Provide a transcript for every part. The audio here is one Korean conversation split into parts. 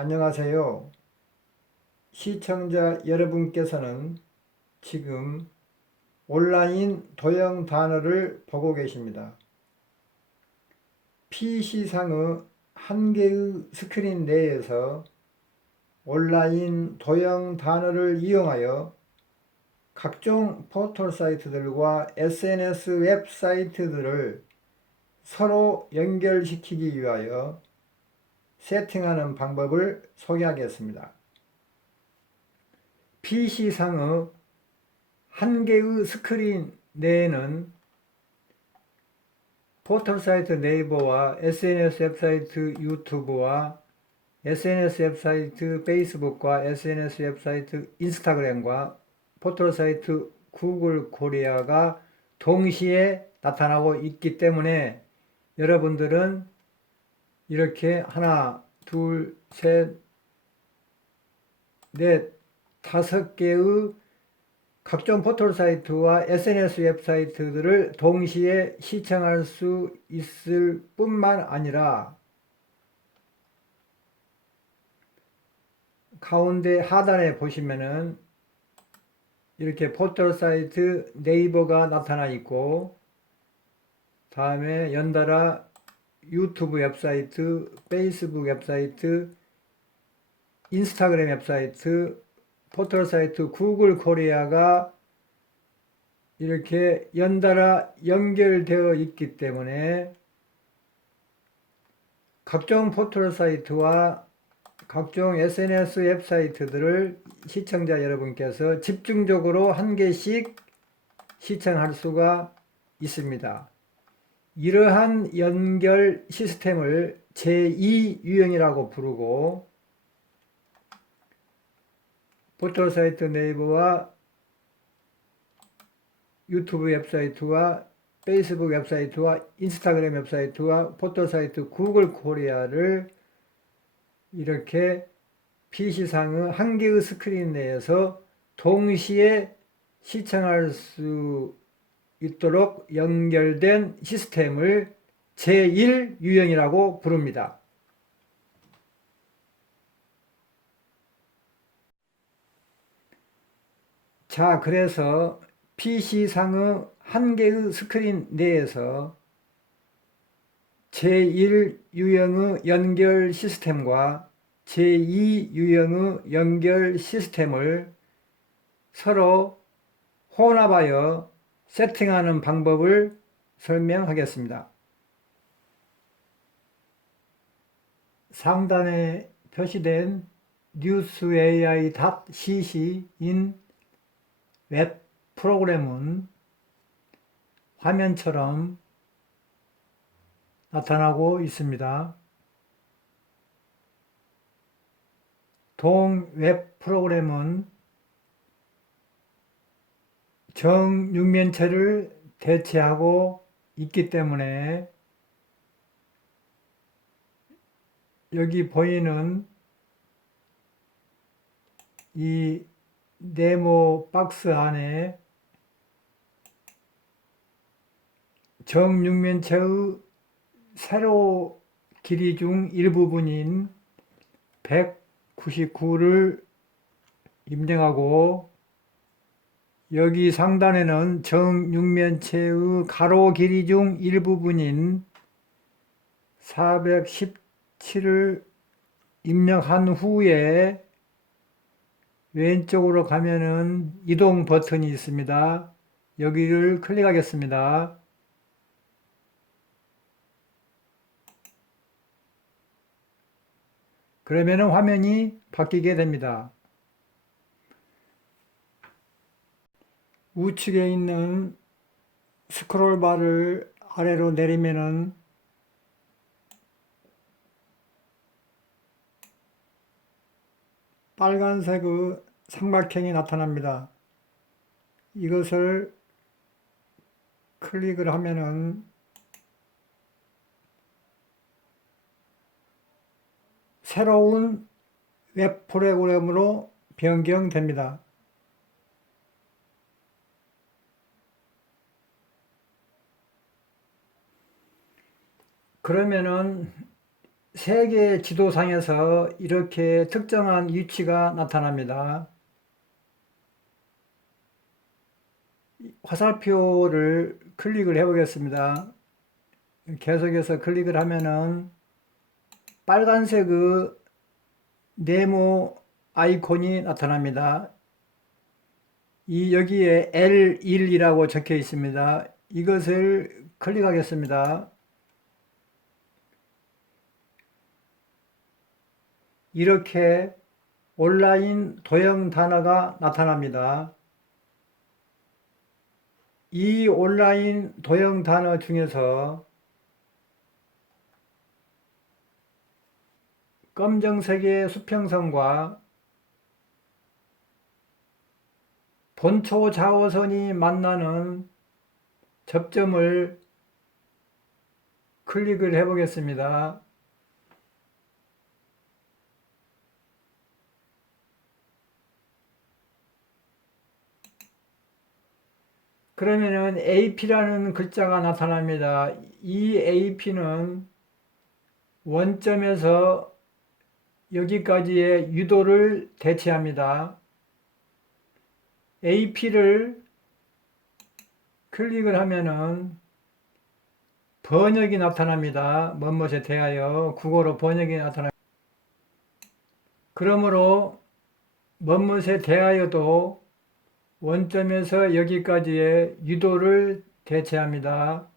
안녕하세요. 시청자 여러분께서는 지금 온라인 도형 단어를 보고 계십니다. PC상의 한 개의 스크린 내에서 온라인 도형 단어를 이용하여 각종 포털 사이트들과 SNS 웹사이트들을 서로 연결시키기 위하여 세팅하는 방법을 소개하겠습니다. PC상의 한 개의 스크린 내에는 포털사이트 네이버와 SNS 웹사이트 유튜브와 SNS 웹사이트 페이스북과 SNS 웹사이트 인스타그램과 포털사이트 구글 코리아가 동시에 나타나고 있기 때문에 여러분들은 이렇게 하나, 둘, 셋, 넷, 다섯 개의 각종 포털 사이트와 SNS 웹사이트들을 동시에 시청할 수 있을 뿐만 아니라 가운데 하단에 보시면은 이렇게 포털 사이트 네이버가 나타나 있고, 다음에 연달아 유튜브 웹사이트, 페이스북 웹사이트, 인스타그램 웹사이트, 포털 사이트 구글 코리아가 이렇게 연달아 연결되어 있기 때문에 각종 포털 사이트와 각종 SNS 웹사이트들을 시청자 여러분께서 집중적으로 한 개씩 시청할 수가 있습니다. 이러한 연결 시스템을 제2 유형이라고 부르고, 포털 사이트 네이버와 유튜브 웹사이트와 페이스북 웹사이트와 인스타그램 웹사이트와 포털 사이트 구글 코리아를 이렇게 PC상의 한 개의 스크린 내에서 동시에 시청할 수 있도록 연결된 시스템을 제1 유형이라고 부릅니다. 자, 그래서 PC상의 한 개의 스크린 내에서 제1 유형의 연결 시스템과 제2 유형의 연결 시스템을 서로 혼합하여 세팅하는 방법을 설명하겠습니다. 상단에 표시된 newsai.cc인 웹 프로그램은 화면처럼 나타나고 있습니다. 동 웹 프로그램은 정육면체를 대체하고 있기 때문에 여기 보이는 이 네모 박스 안에 정육면체의 세로 길이 중 일부분인 199를 입력하고, 여기 상단에는 정육면체의 가로 길이 중 일부분인 417을 입력한 후에 왼쪽으로 가면은 이동 버튼이 있습니다. 여기를 클릭하겠습니다. 그러면은 화면이 바뀌게 됩니다. 우측에 있는 스크롤 바를 아래로 내리면은 빨간색의 삼각형이 나타납니다. 이것을 클릭을 하면은 새로운 웹 프로그램으로 변경됩니다. 그러면은 세계 지도상에서 이렇게 특정한 위치가 나타납니다. 화살표를 클릭을 해 보겠습니다. 계속해서 클릭을 하면은 빨간색의 네모 아이콘이 나타납니다. 여기에 L1이라고 적혀 있습니다. 이것을 클릭하겠습니다. 이렇게 온라인 도형 단어가 나타납니다. 이 온라인 도형 단어 중에서 검정색의 수평선과 본초 좌우선이 만나는 접점을 클릭을 해 보겠습니다. 그러면은 AP라는 글자가 나타납니다. 이 AP는 원점에서 여기까지의 유도를 대체합니다. AP를 클릭을 하면은 번역이 나타납니다. 뭐뭐에 대하여 국어로 번역이 나타납니다. 그러므로 뭐뭐에 대하여도 원점에서 여기까지의 유도를 대체합니다.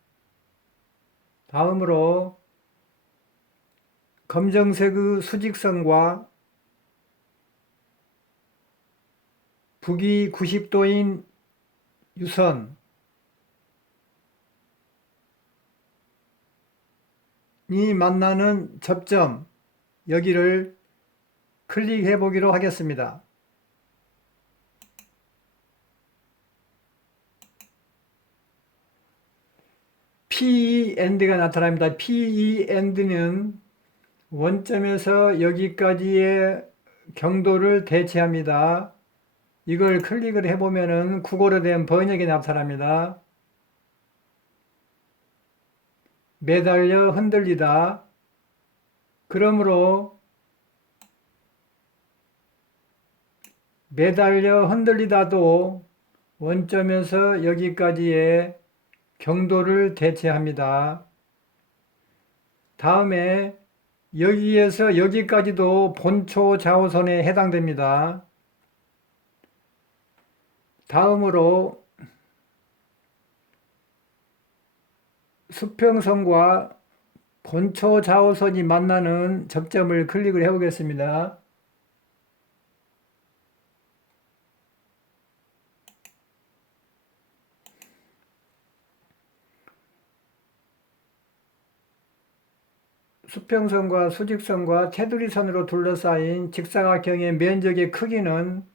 다음으로 검정색의 수직선과 북위 90도인 유선이 만나는 접점, 여기를 클릭해 보기로 하겠습니다. PEnd가 나타납니다. PEend는 원점에서 여기까지의 경도를 대체합니다. 이걸 클릭을 해보면은 국어로 된 번역이 나타납니다. 매달려 흔들리다. 그러므로 매달려 흔들리다도 원점에서 여기까지의 경도를 대체합니다. 다음에 여기에서 여기까지도 본초 좌우선에 해당됩니다. 다음으로 수평선과 본초 좌우선이 만나는 접점을 클릭을 해 보겠습니다. 수평선과 수직선과 테두리선으로 둘러싸인 직사각형의 면적의 크기는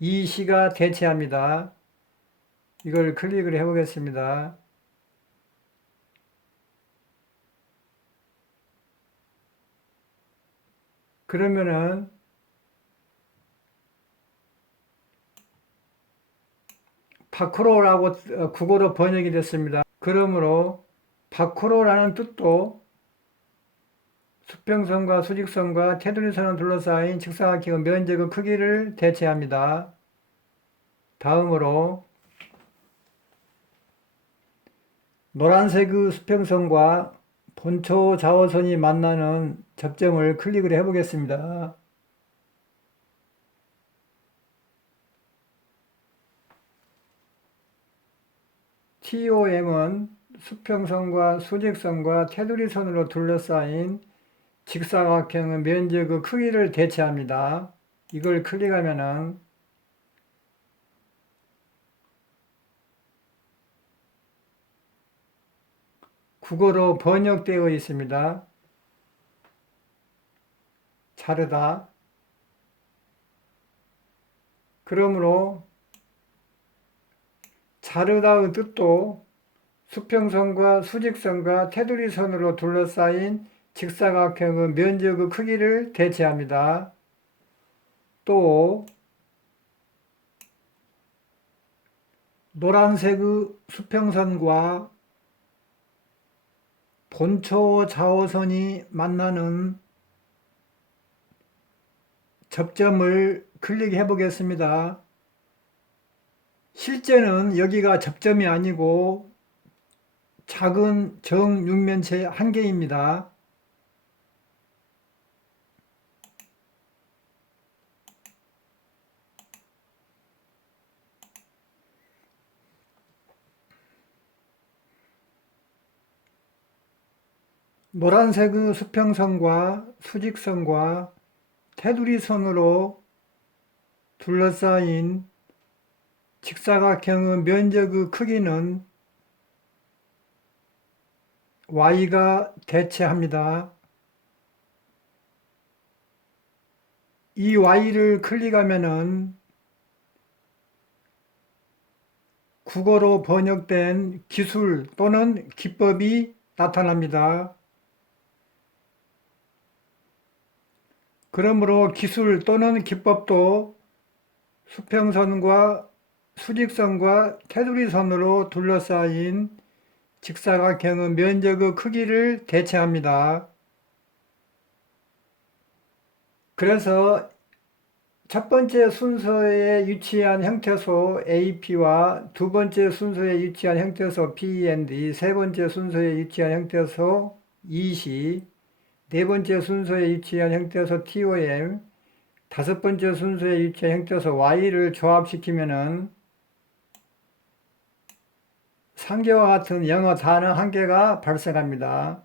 이 시가 대체합니다. 이걸 클릭을 해 보겠습니다. 그러면은 파크로라고 국어로 번역이 됐습니다. 그러므로 파크로라는 뜻도 수평선과 수직선과 테두리선을 둘러싸인 직사각형의 면적의 크기를 대체합니다. 다음으로 노란색의 수평선과 본초 좌우선이 만나는 접점을 클릭을 해 보겠습니다. TOM은 수평선과 수직선과 테두리선으로 둘러싸인 직사각형의 면적의 크기를 대체합니다. 이걸 클릭하면은 국어로 번역되어 있습니다. 자르다. 그러므로 자르다의 뜻도 수평선과 수직선과 테두리선으로 둘러싸인 직사각형의 면적의 크기를 대체합니다. 또 노란색의 수평선과 본초 좌우선이 만나는 접점을 클릭해 보겠습니다. 실제는 여기가 접점이 아니고 작은 정육면체 한 개입니다. 노란색의 수평선과 수직선과 테두리선으로 둘러싸인 직사각형의 면적의 크기는 y가 대체합니다. 이 y를 클릭하면은 국어로 번역된 기술 또는 기법이 나타납니다. 그러므로 기술 또는 기법도 수평선과 수직선과 테두리선으로 둘러싸인 직사각형의 면적의 크기를 대체합니다. 그래서 첫 번째 순서에 위치한 형태소 AP와 두 번째 순서에 위치한 형태소 PEND, 세 번째 순서에 위치한 형태소 EC, 네 번째 순서에 위치한 형태소 TOM, 다섯 번째 순서에 위치한 형태소 Y를 조합시키면은 상계와 같은 영어 단어 한 개가 발생합니다.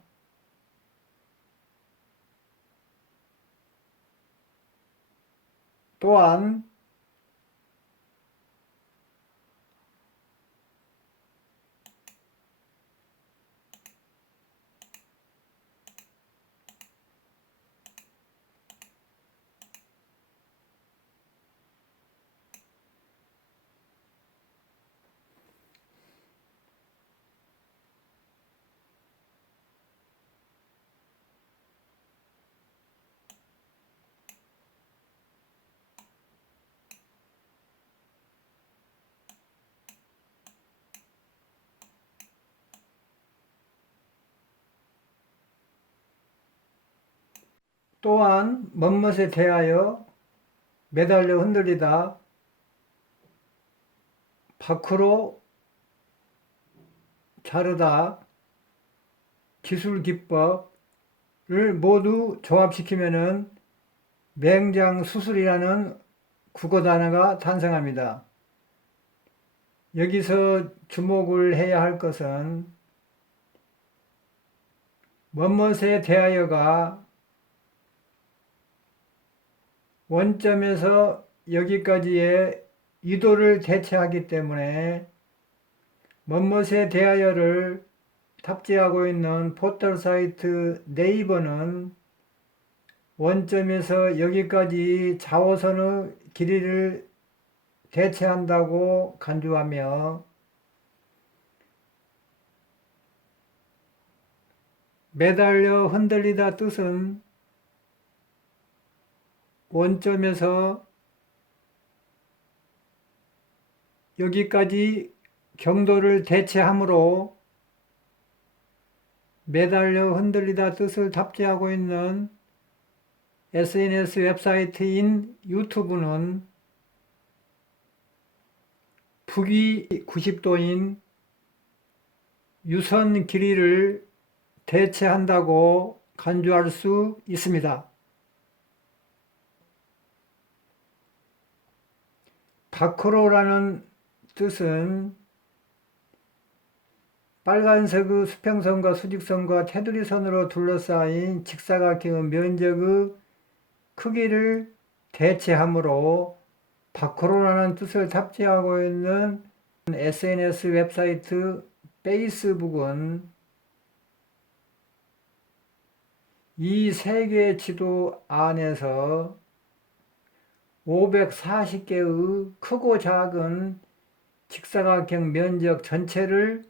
또한 멋멋에 대하여 매달려 흔들리다 밖으로 자르다 기술 기법을 모두 조합시키면은 맹장수술이라는 국어 단어가 탄생합니다. 여기서 주목을 해야 할 것은 멋멋에 대하여가 원점에서 여기까지의 이도를 대체하기 때문에 멋멋에 대하여를 탑재하고 있는 포털 사이트 네이버는 원점에서 여기까지 좌호선의 길이를 대체한다고 간주하며 매달려 흔들리다 뜻은 원점에서 여기까지 경도를 대체하므로 매달려 흔들리다 뜻을 탑재하고 있는 SNS 웹사이트인 유튜브는 북위 90도인 유선 길이를 대체한다고 간주할 수 있습니다. 밖으로라는 뜻은 빨간색의 수평선과 수직선과 테두리선으로 둘러싸인 직사각형의 면적의 크기를 대체하므로 밖으로라는 뜻을 탑재하고 있는 SNS 웹사이트 페이스북은 이 세계 지도 안에서 540개의 크고 작은 직사각형 면적 전체를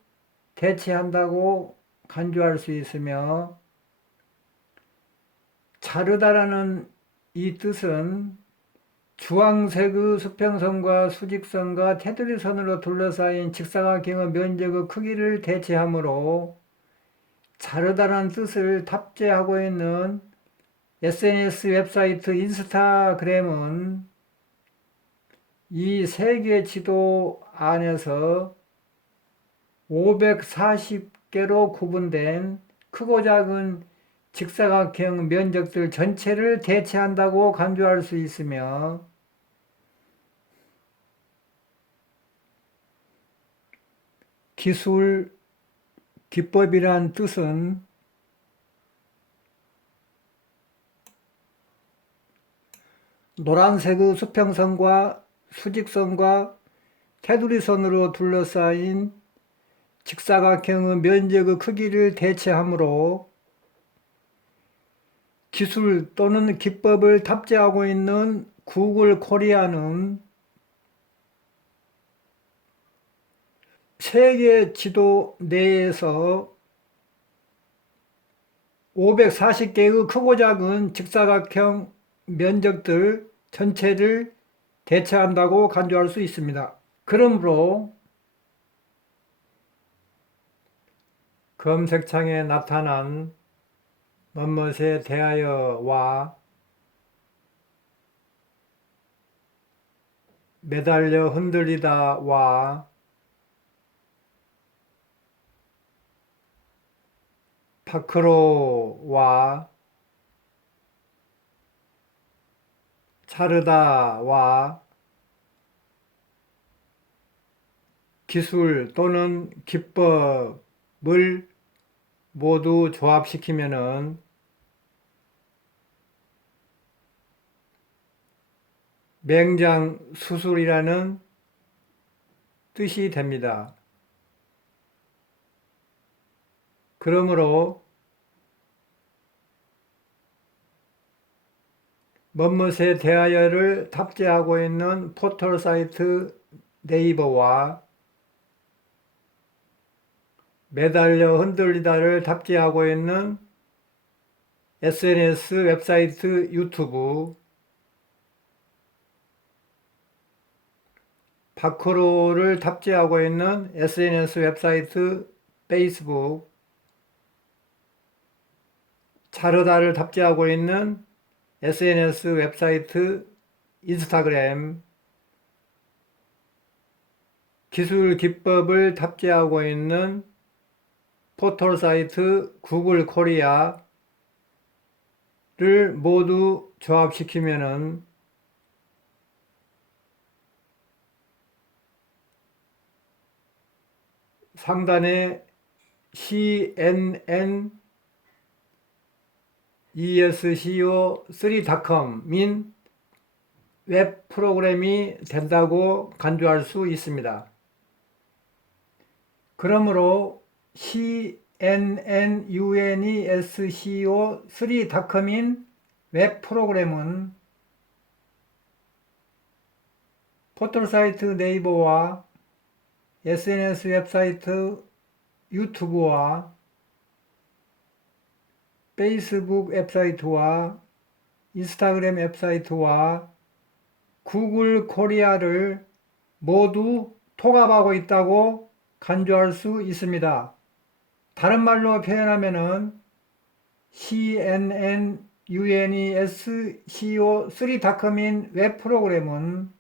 대체한다고 간주할 수 있으며 자르다라는 이 뜻은 주황색의 수평선과 수직선과 테두리선으로 둘러싸인 직사각형의 면적의 크기를 대체하므로 자르다라는 뜻을 탑재하고 있는 SNS 웹사이트 인스타그램은 이 세계 지도 안에서 540개로 구분된 크고 작은 직사각형 면적들 전체를 대체한다고 간주할 수 있으며 기술, 기법이란 뜻은 노란색의 수평선과 수직선과 테두리선으로 둘러싸인 직사각형의 면적의 크기를 대체하므로 기술 또는 기법을 탑재하고 있는 구글 코리아는 세계 지도 내에서 540개의 크고 작은 직사각형 면적들 전체를 대체한다고 간주할 수 있습니다. 그러므로 검색창에 나타난 뭐뭇에 대하여와 매달려 흔들리다와 파크로와 자르다와 기술 또는 기법을 모두 조합시키면은 맹장수술이라는 뜻이 됩니다. 그러므로 뭐뭇에 대하여를 탑재하고 있는 포털 사이트 네이버와 매달려 흔들리다를 탑재하고 있는 SNS 웹사이트 유튜브, 파크로를 탑재하고 있는 SNS 웹사이트 페이스북, 자르다를 탑재하고 있는 SNS 웹사이트 인스타그램, 기술 기법을 탑재하고 있는 포털 사이트 구글 코리아를 모두 조합시키면은 상단에 CNN ESCO3.com인 웹 프로그램이 된다고 간주할 수 있습니다. 그러므로 CNNUNESCO3.com인 웹 프로그램은 포털 사이트 네이버와 SNS 웹사이트 유튜브와 페이스북 웹사이트와 인스타그램 웹사이트와 구글 코리아를 모두 통합하고 있다고 간주할 수 있습니다. 다른 말로 표현하면은 CNN, UNESCO3.com인 웹 프로그램은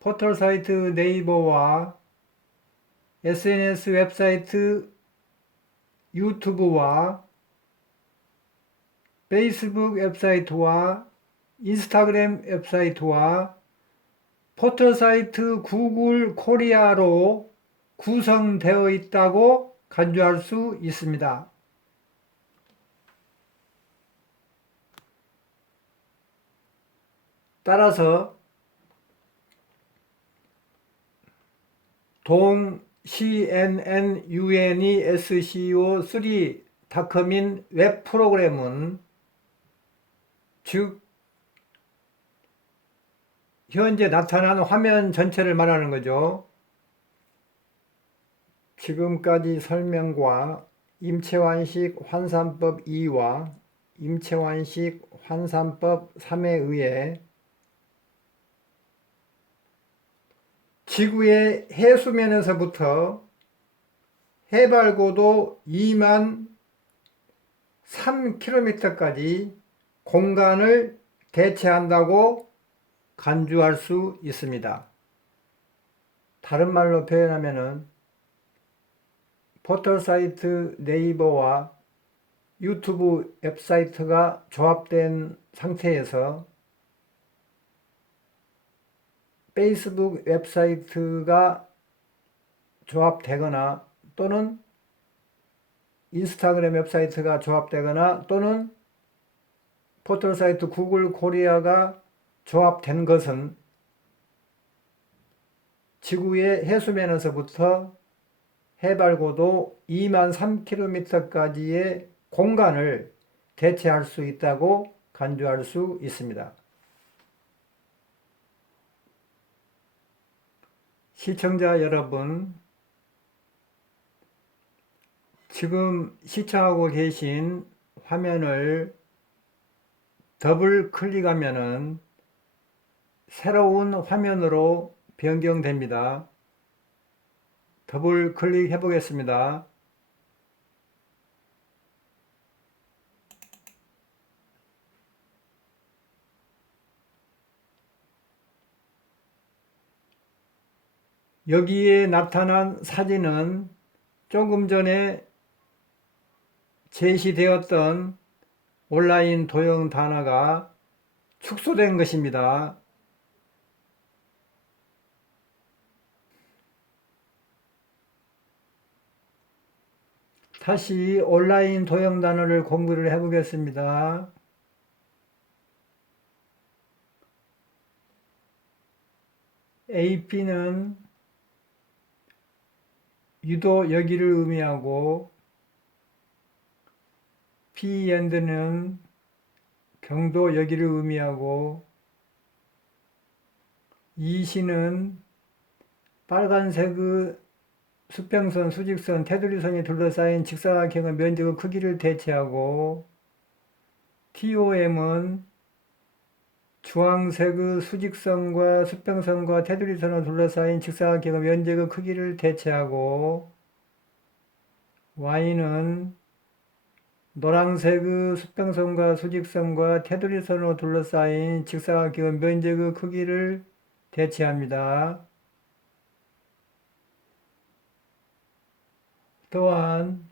포털 사이트 네이버와 SNS 웹사이트 유튜브와 페이스북 웹사이트와 인스타그램 웹사이트와 포털 사이트 구글 코리아로 구성되어 있다고 간주할 수 있습니다. 따라서 동 CNN, UNESCO3.com인 웹 프로그램은 즉 현재 나타난 화면 전체를 말하는 거죠. 지금까지 설명과 임채완식 환산법 2와 임채완식 환산법 3에 의해 지구의 해수면에서부터 해발고도 2만 3km까지 공간을 대체한다고 간주할 수 있습니다. 다른 말로 표현하면은 포털사이트 네이버와 유튜브 웹사이트가 조합된 상태에서 페이스북 웹사이트가 조합되거나 또는 인스타그램 웹사이트가 조합되거나 또는 포털사이트 구글 코리아가 조합된 것은 지구의 해수면에서부터 해발고도 2만 3km까지의 공간을 대체할 수 있다고 간주할 수 있습니다. 시청자 여러분, 지금 시청하고 계신 화면을 더블 클릭하면은 새로운 화면으로 변경됩니다. 더블 클릭해 보겠습니다. 여기에 나타난 사진은 조금 전에 제시되었던 온라인 도형 단어가 축소된 것입니다. 다시 온라인 도형 단어를 공부를 해 보겠습니다. AP는 유도 여기를 의미하고 P&D는 경도 여기를 의미하고 EC는 빨간색의 수평선, 수직선, 테두리선이 둘러싸인 직사각형의 면적의 크기를 대체하고 TOM은 주황색의 수직선과 수평선과 테두리선을 둘러싸인 직사각형의 면적의 크기를 대체하고 Y는 노란색의 수평선과 수직선과 테두리선으로 둘러싸인 직사각형의 면적의 크기를 대체합니다. 또한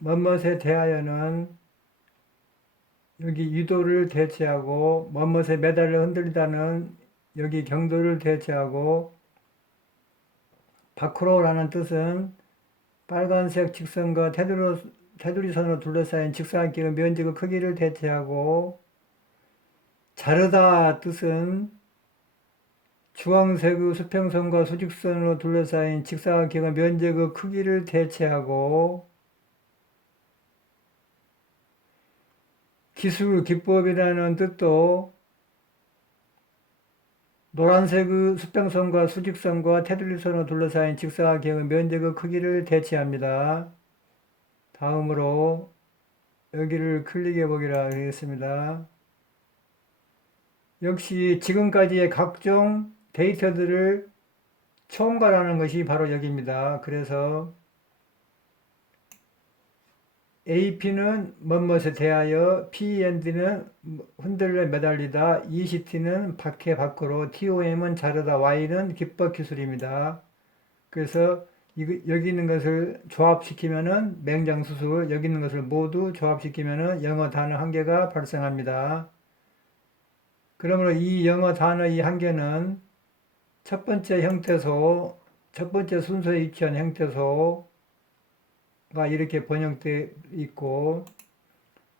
뭐뭇에 대하여는 여기 유도를 대체하고 뭐뭇에 매달려 흔들리다는 여기 경도를 대체하고 밖으로라는 뜻은 빨간색 직선과 테두리선으로 둘러싸인 직사각형의 면적의 크기를 대체하고 자르다 뜻은 주황색의 수평선과 수직선으로 둘러싸인 직사각형의 면적의 크기를 대체하고 기술, 기법이라는 뜻도 노란색의 수평선과 수직선과 테두리선으로 둘러싸인 직사각형의 면적의 크기를 대체합니다. 다음으로 여기를 클릭해 보기로 하겠습니다. 역시 지금까지의 각종 데이터들을 총괄하는 것이 바로 여기입니다. 그래서 AP는 뭐뭇에 대하여, P&D는 흔들려 매달리다, ECT는 밖으로, TOM은 자르다, Y는 기법 기술입니다. 그래서 여기 있는 것을 조합시키면은 맹장수술, 여기 있는 것을 모두 조합시키면은 영어 단어 한 개가 발생합니다. 그러므로 이 영어 단어 이 한 개는 첫 번째 형태소, 첫 번째 순서에 위치한 형태소, 가 이렇게 번역되어 있고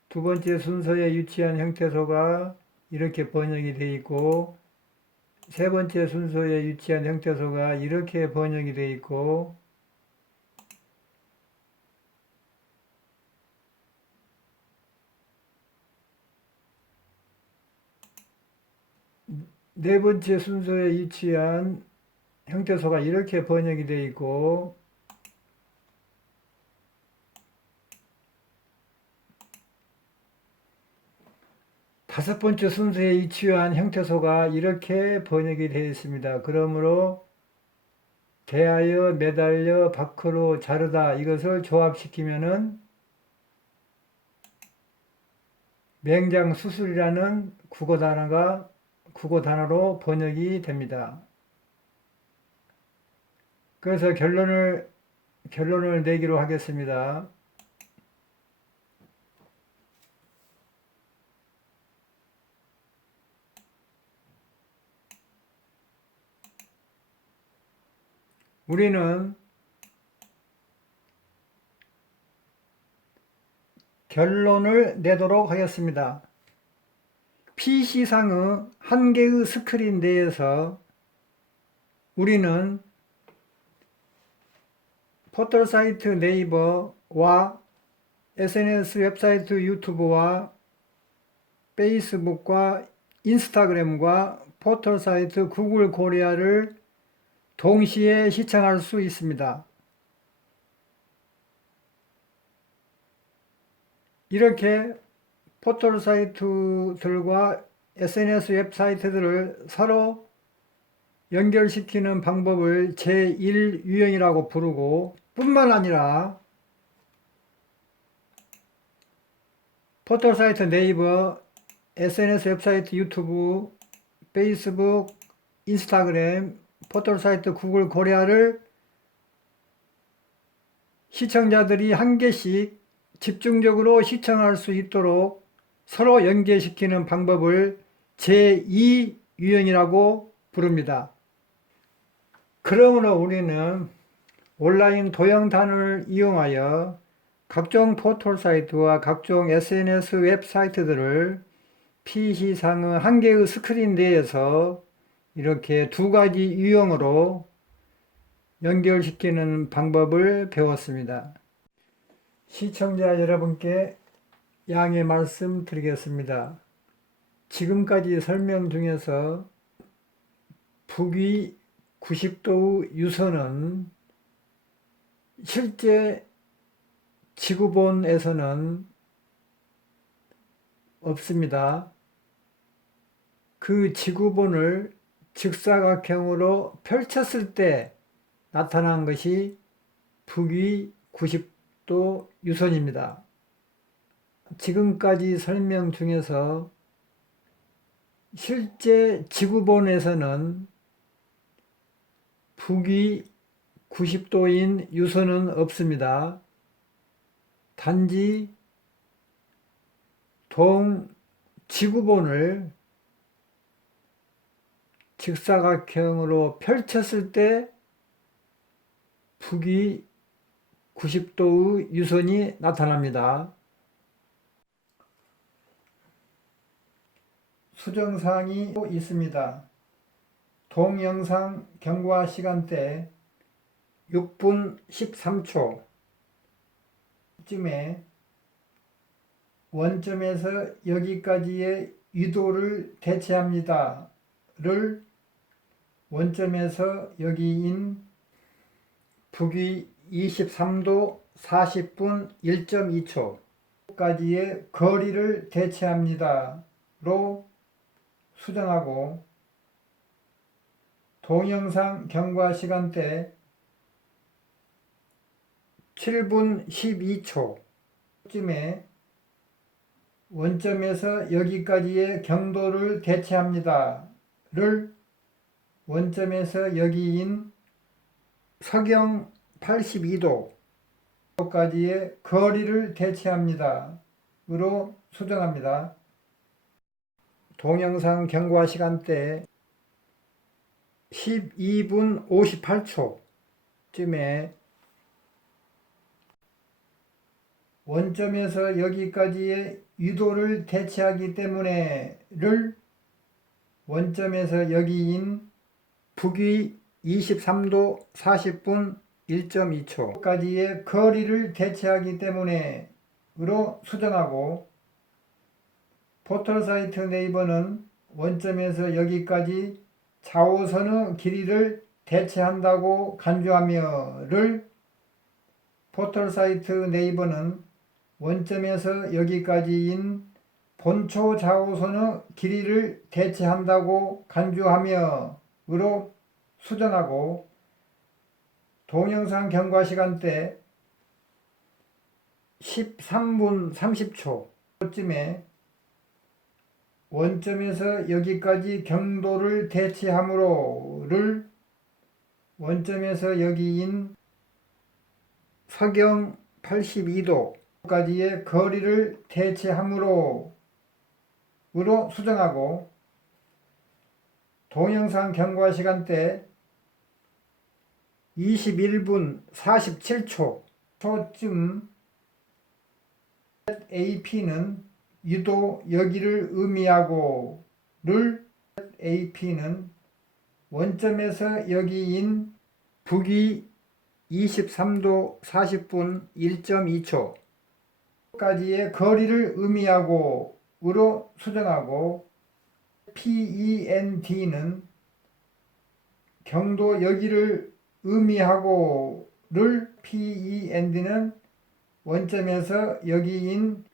두 번째 순서에 위치한 형태소가 이렇게 번역이 되어 있고 세 번째 순서에 위치한 형태소가 이렇게 번역이 되어 있고 네 번째 순서에 위치한 형태소가 이렇게 번역이 되어 있고, 다섯 번째 순서에 위치한 형태소가 이렇게 번역이 되어 있습니다. 그러므로 대하여, 매달려, 밖으로 자르다 이것을 조합시키면은 맹장수술이라는 국어 단어로 번역이 됩니다. 그래서 결론을 내기로 하겠습니다. 우리는 결론을 내도록 하겠습니다. PC상의 한 개의 스크린 내에서 우리는 포털사이트 네이버와 SNS 웹사이트 유튜브와 페이스북과 인스타그램과 포털사이트 구글 코리아를 동시에 시청할 수 있습니다. 이렇게 포털사이트들과 SNS 웹사이트들을 서로 연결시키는 방법을 제1유형이라고 부르고, 뿐만 아니라 포털사이트 네이버, SNS 웹사이트 유튜브, 페이스북, 인스타그램, 포털사이트 구글 코리아를 시청자들이 한 개씩 집중적으로 시청할 수 있도록 서로 연계시키는 방법을 제2유형이라고 부릅니다. 그러므로 우리는 온라인 동영단을 이용하여 각종 포털 사이트와 각종 SNS 웹사이트들을 PC상의 한 개의 스크린 내에서 이렇게 두 가지 유형으로 연결시키는 방법을 배웠습니다. 시청자 여러분께 양해 말씀드리겠습니다. 지금까지 설명 중에서 북위 90도의 유선은 실제 지구본에서는 없습니다. 그 지구본을 직사각형으로 펼쳤을 때 나타난 것이 북위 90도 유선입니다. 지금까지 설명 중에서 실제 지구본에서는 북위 90도인 유선은 없습니다. 단지 지구본을 직사각형으로 펼쳤을 때 북위 90도의 유선이 나타납니다. 수정사항이 있습니다. 동영상 경과 시간대 6분 13초쯤에 원점에서 여기까지의 유도를 대체합니다 를 원점에서 여기인 북위 23도 40분 1.2초까지의 거리를 대체합니다 로 수정하고, 동영상 경과 시간대 7분 12초쯤에 원점에서 여기까지의 경도를 대체합니다 를 원점에서 여기인 서경 82도까지의 거리를 대체합니다 으로 수정합니다. 동영상 경과 시간대 12분 58초쯤에 원점에서 여기까지의 유도를 대체하기 때문에 를 원점에서 여기인 북위 23도 40분 1.2초까지의 거리를 대체하기 때문에 으로 수정하고, 포털사이트 네이버는 원점에서 여기까지 좌우선의 길이를 대체한다고 간주하며를 포털 사이트 네이버는 원점에서 여기까지인 본초 좌우선의 길이를 대체한다고 간주하며으로 수정하고 동영상 경과 시간대 13분 30초쯤에 원점에서 여기까지 경도를 대체하므로를 원점에서 여기인 서경 82도까지의 거리를 대체하므로으로 수정하고 동영상 경과 시간대 21분 47초쯤 AP는 유도 여기를 의미하고를 AP는 원점에서 여기인 북위 23도 40분 1.2초 까지의 거리를 의미하고으로 수정하고 PEND는 경도 여기를 의미하고를 PEND는 원점에서 여기인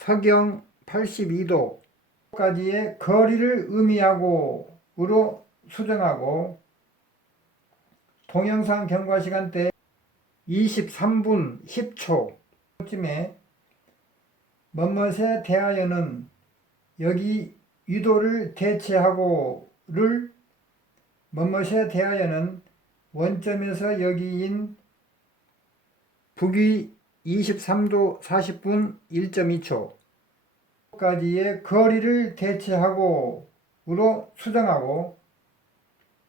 서경 82도까지의 거리를 의미하고으로 수정하고 동영상 경과 시간대 23분 10초쯤에 뭐뭇에 대하여는 여기 유도를 대체하고를 뭐뭇에 대하여는 원점에서 여기인 북위 23도 40분 1.2초까지의 거리를 대체하고으로 수정하고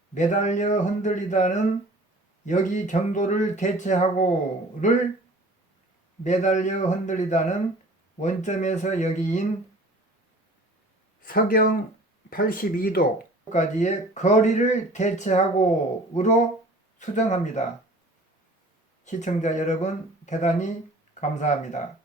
매달려 흔들리다는 여기 경도를 대체하고를 매달려 흔들리다는 원점에서 여기인 서경 82도까지의 거리를 대체하고으로 수정합니다. 시청자 여러분 대단히 감사합니다.